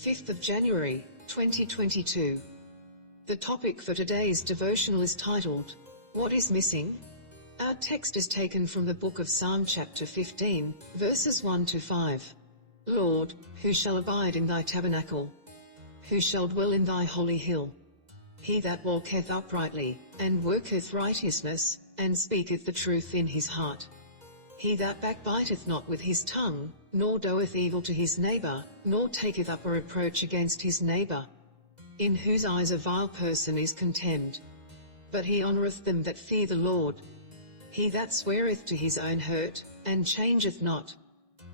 5th of January, 2022. The topic for today's devotional is titled, What is Missing? Our text is taken from the book of Psalm chapter 15, verses 1 to 5. Lord, who shall abide in thy tabernacle? Who shall dwell in thy holy hill? He that walketh uprightly, and worketh righteousness, and speaketh the truth in his heart. He that backbiteth not with his tongue, nor doeth evil to his neighbor, nor taketh up a reproach against his neighbor, in whose eyes a vile person is contemned. But he honoureth them that fear the Lord. He that sweareth to his own hurt, and changeth not.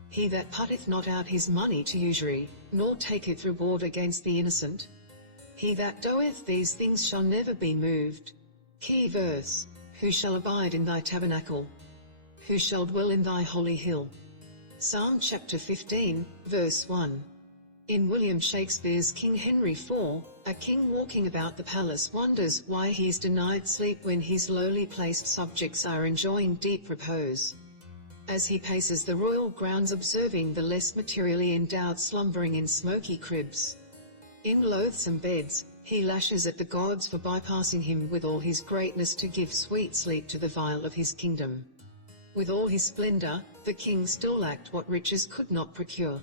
He that putteth not out his money to usury, nor taketh reward against the innocent. He that doeth these things shall never be moved. Key verse, who shall abide in thy tabernacle? Who shall dwell in thy holy hill? Psalm chapter 15, verse 1. In William Shakespeare's King Henry IV, a king walking about the palace wonders why he is denied sleep when his lowly placed subjects are enjoying deep repose. As he paces the royal grounds observing the less materially endowed slumbering in smoky cribs, in loathsome beds, he lashes at the gods for bypassing him with all his greatness to give sweet sleep to the vile of his kingdom. With all his splendor, the king still lacked what riches could not procure.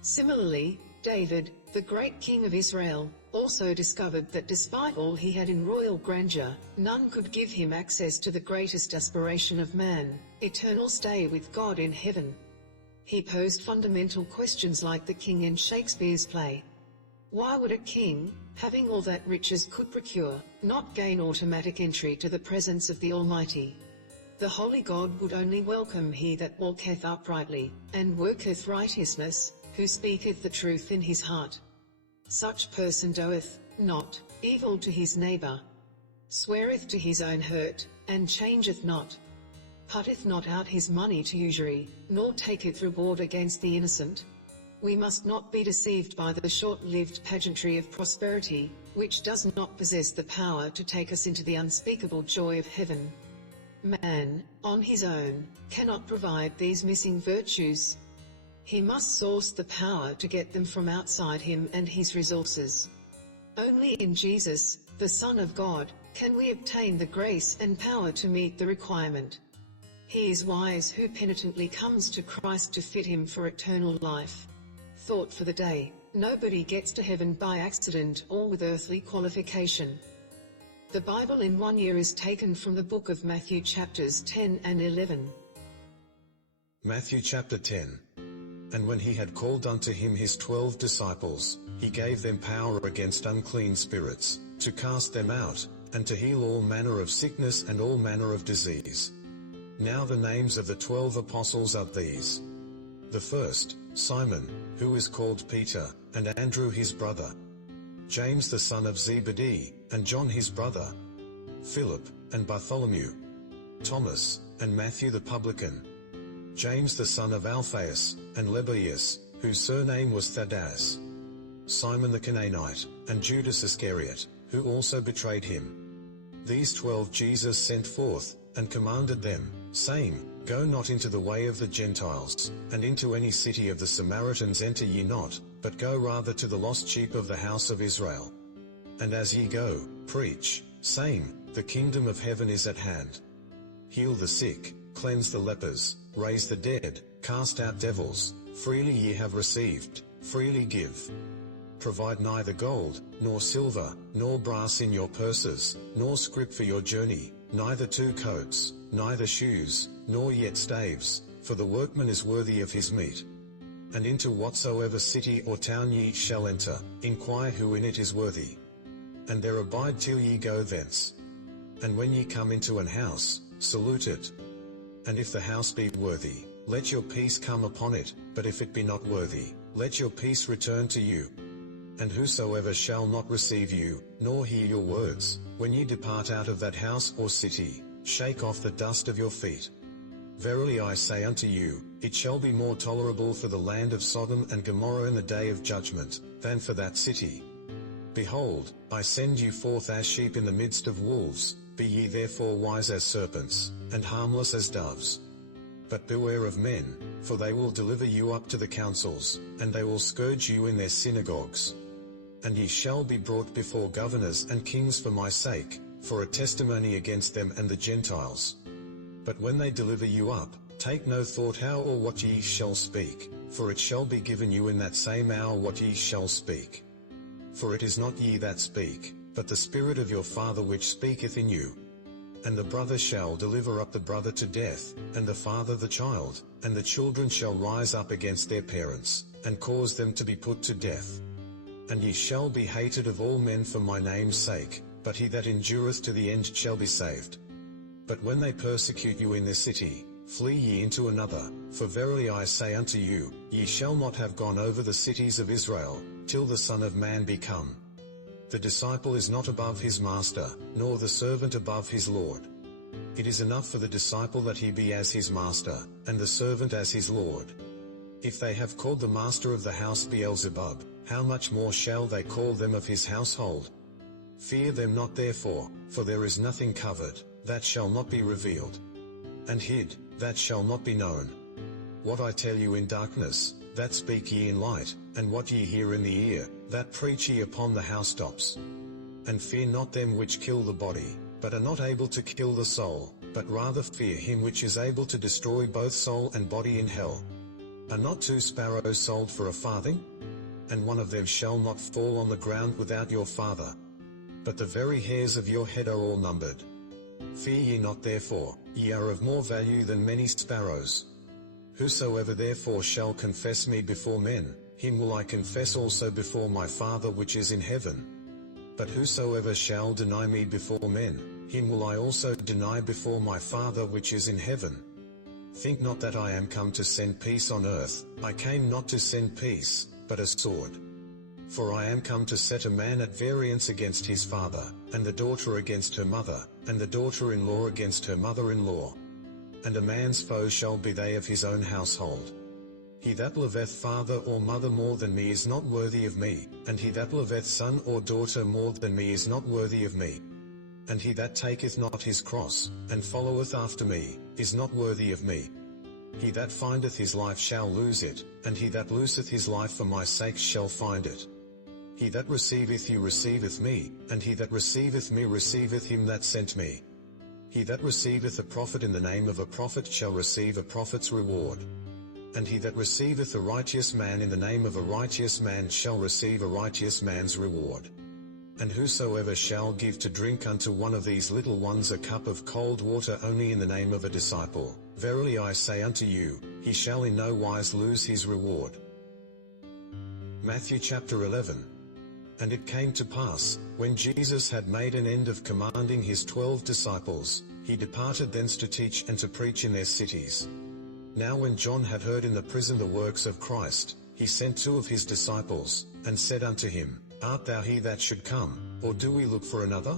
Similarly, David, the great king of Israel, also discovered that despite all he had in royal grandeur, none could give him access to the greatest aspiration of man, eternal stay with God in heaven. He posed fundamental questions like the king in Shakespeare's play. Why would a king, having all that riches could procure, not gain automatic entry to the presence of the Almighty? The holy God would only welcome he that walketh uprightly, and worketh righteousness, who speaketh the truth in his heart. Such person doeth not evil to his neighbor, sweareth to his own hurt, and changeth not, putteth not out his money to usury, nor taketh reward against the innocent. We must not be deceived by the short-lived pageantry of prosperity, which does not possess the power to take us into the unspeakable joy of heaven. Man, on his own, cannot provide these missing virtues. He must source the power to get them from outside him and his resources. Only in Jesus, the Son of God, can we obtain the grace and power to meet the requirement. He is wise who penitently comes to Christ to fit him for eternal life. Thought for the day: nobody gets to heaven by accident or with earthly qualification. The Bible in 1 year is taken from the book of Matthew chapters 10 and 11. Matthew chapter 10. And when he had called unto him his 12 disciples, he gave them power against unclean spirits, to cast them out, and to heal all manner of sickness and all manner of disease. Now the names of the 12 apostles are these: the first, Simon, who is called Peter, and Andrew his brother, James the son of Zebedee, and John his brother, Philip, and Bartholomew, Thomas, and Matthew the publican, James the son of Alphaeus, and Lebbaeus, whose surname was Thaddeus, Simon the Canaanite, and Judas Iscariot, who also betrayed him. These 12 Jesus sent forth, and commanded them, saying, Go not into the way of the Gentiles, and into any city of the Samaritans enter ye not, but go rather to the lost sheep of the house of Israel. And as ye go, preach, saying, The kingdom of heaven is at hand. Heal the sick, cleanse the lepers, raise the dead, cast out devils. Freely ye have received, freely give. Provide neither gold, nor silver, nor brass in your purses, nor scrip for your journey, neither 2 coats, neither shoes, nor yet staves, for the workman is worthy of his meat. And into whatsoever city or town ye shall enter, inquire who in it is worthy. And there abide till ye go thence. And when ye come into an house, salute it. And if the house be worthy, let your peace come upon it, but if it be not worthy, let your peace return to you. And whosoever shall not receive you, nor hear your words, when ye depart out of that house or city, shake off the dust of your feet. Verily I say unto you, it shall be more tolerable for the land of Sodom and Gomorrah in the day of judgment, than for that city. Behold, I send you forth as sheep in the midst of wolves. Be ye therefore wise as serpents, and harmless as doves. But beware of men, for they will deliver you up to the councils, and they will scourge you in their synagogues. And ye shall be brought before governors and kings for my sake, for a testimony against them and the Gentiles. But when they deliver you up, take no thought how or what ye shall speak, for it shall be given you in that same hour what ye shall speak. For it is not ye that speak, but the Spirit of your Father which speaketh in you. And the brother shall deliver up the brother to death, and the father the child, and the children shall rise up against their parents, and cause them to be put to death. And ye shall be hated of all men for my name's sake, but he that endureth to the end shall be saved. But when they persecute you in this city, flee ye into another, for verily I say unto you, ye shall not have gone over the cities of Israel, till the Son of Man be come. The disciple is not above his master, nor the servant above his Lord. It is enough for the disciple that he be as his master, and the servant as his Lord. If they have called the master of the house Beelzebub, how much more shall they call them of his household? Fear them not therefore, for there is nothing covered, that shall not be revealed, and hid, that shall not be known. What I tell you in darkness, that speak ye in light, and what ye hear in the ear, that preach ye upon the housetops. And fear not them which kill the body, but are not able to kill the soul, but rather fear him which is able to destroy both soul and body in hell. Are not 2 sparrows sold for a farthing? And one of them shall not fall on the ground without your Father. But the very hairs of your head are all numbered. Fear ye not therefore, ye are of more value than many sparrows. Whosoever therefore shall confess me before men, him will I confess also before my Father which is in heaven. But whosoever shall deny me before men, him will I also deny before my Father which is in heaven. Think not that I am come to send peace on earth, I came not to send peace, but a sword. For I am come to set a man at variance against his father, and the daughter against her mother, and the daughter-in-law against her mother-in-law. And a man's foes shall be they of his own household. He that loveth father or mother more than me is not worthy of me, and he that loveth son or daughter more than me is not worthy of me. And he that taketh not his cross, and followeth after me, is not worthy of me. He that findeth his life shall lose it, and he that loseth his life for my sake shall find it. He that receiveth you receiveth me, and he that receiveth me receiveth him that sent me. He that receiveth a prophet in the name of a prophet shall receive a prophet's reward. And he that receiveth a righteous man in the name of a righteous man shall receive a righteous man's reward. And whosoever shall give to drink unto one of these little ones a cup of cold water only in the name of a disciple, verily I say unto you, he shall in no wise lose his reward. Matthew chapter 11. And it came to pass, when Jesus had made an end of commanding his 12 disciples, he departed thence to teach and to preach in their cities. Now when John had heard in the prison the works of Christ, he sent 2 of his disciples, and said unto him, Art thou he that should come, or do we look for another?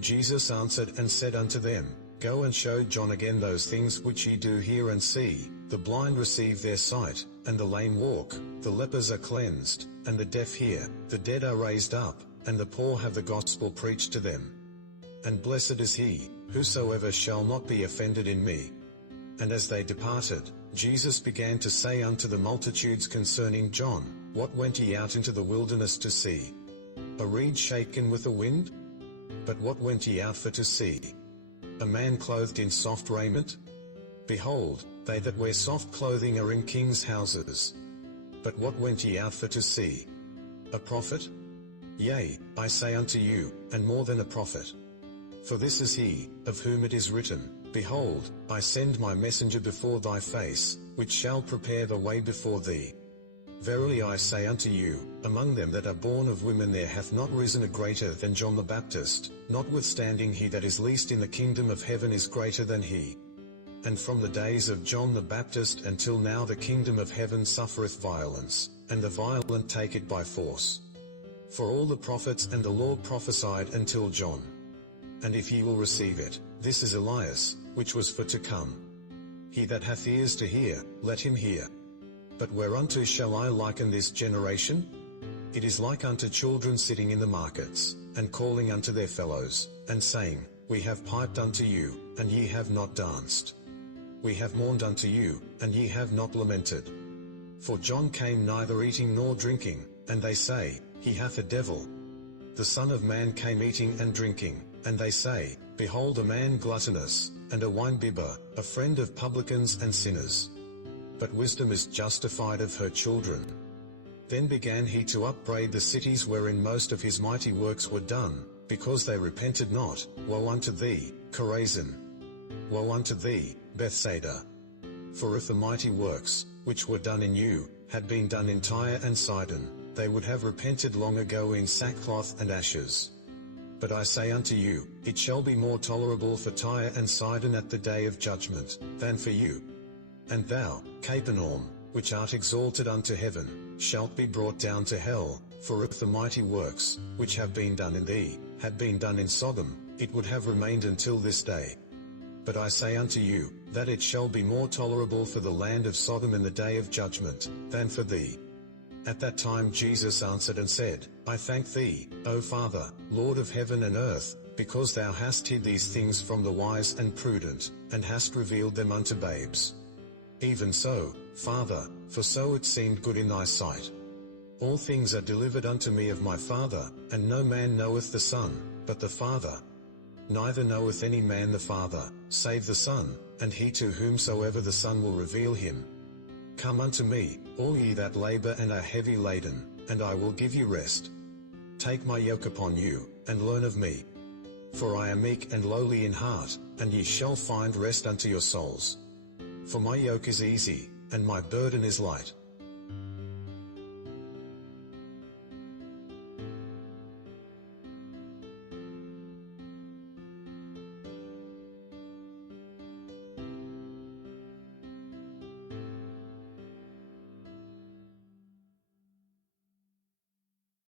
Jesus answered and said unto them, Go and show John again those things which ye do hear and see, the blind receive their sight, and the lame walk, the lepers are cleansed, and the deaf hear, the dead are raised up, and the poor have the gospel preached to them. And blessed is he, whosoever shall not be offended in me. And as they departed, Jesus began to say unto the multitudes concerning John, What went ye out into the wilderness to see? A reed shaken with the wind? But what went ye out for to see? A man clothed in soft raiment? Behold, they that wear soft clothing are in kings' houses. But what went ye out for to see? A prophet? Yea, I say unto you, and more than a prophet. For this is he, of whom it is written, Behold, I send my messenger before thy face, which shall prepare the way before thee. Verily I say unto you, among them that are born of women there hath not risen a greater than John the Baptist, notwithstanding he that is least in the kingdom of heaven is greater than he. And from the days of John the Baptist until now the kingdom of heaven suffereth violence, and the violent take it by force. For all the prophets and the law prophesied until John. And if ye will receive it, this is Elias, which was for to come. He that hath ears to hear, let him hear. But whereunto shall I liken this generation? It is like unto children sitting in the markets, and calling unto their fellows, and saying, We have piped unto you, and ye have not danced. we have mourned unto you, and ye have not lamented. For John came neither eating nor drinking, and they say, he hath a devil. The Son of Man came eating and drinking, and they say, behold a man gluttonous, and a winebibber, a friend of publicans and sinners. But wisdom is justified of her children. Then began he to upbraid the cities wherein most of his mighty works were done, because they repented not. Woe unto thee, Chorazin! Woe unto thee, Bethsaida! For if the mighty works, which were done in you, had been done in Tyre and Sidon, they would have repented long ago in sackcloth and ashes. But I say unto you, it shall be more tolerable for Tyre and Sidon at the day of judgment, than for you. And thou, Capernaum, which art exalted unto heaven, shalt be brought down to hell. For if the mighty works, which have been done in thee, had been done in Sodom, it would have remained until this day. But I say unto you, that it shall be more tolerable for the land of Sodom in the day of judgment, than for thee. At that time Jesus answered and said, I thank thee, O Father, Lord of heaven and earth, because thou hast hid these things from the wise and prudent, and hast revealed them unto babes. Even so, Father, for so it seemed good in thy sight. All things are delivered unto me of my Father, and no man knoweth the Son, but the Father. Neither knoweth any man the Father, save the Son, and he to whomsoever the Son will reveal him. Come unto me, all ye that labor and are heavy laden, and I will give you rest. Take my yoke upon you, and learn of me. For I am meek and lowly in heart, and ye shall find rest unto your souls. For my yoke is easy, and my burden is light.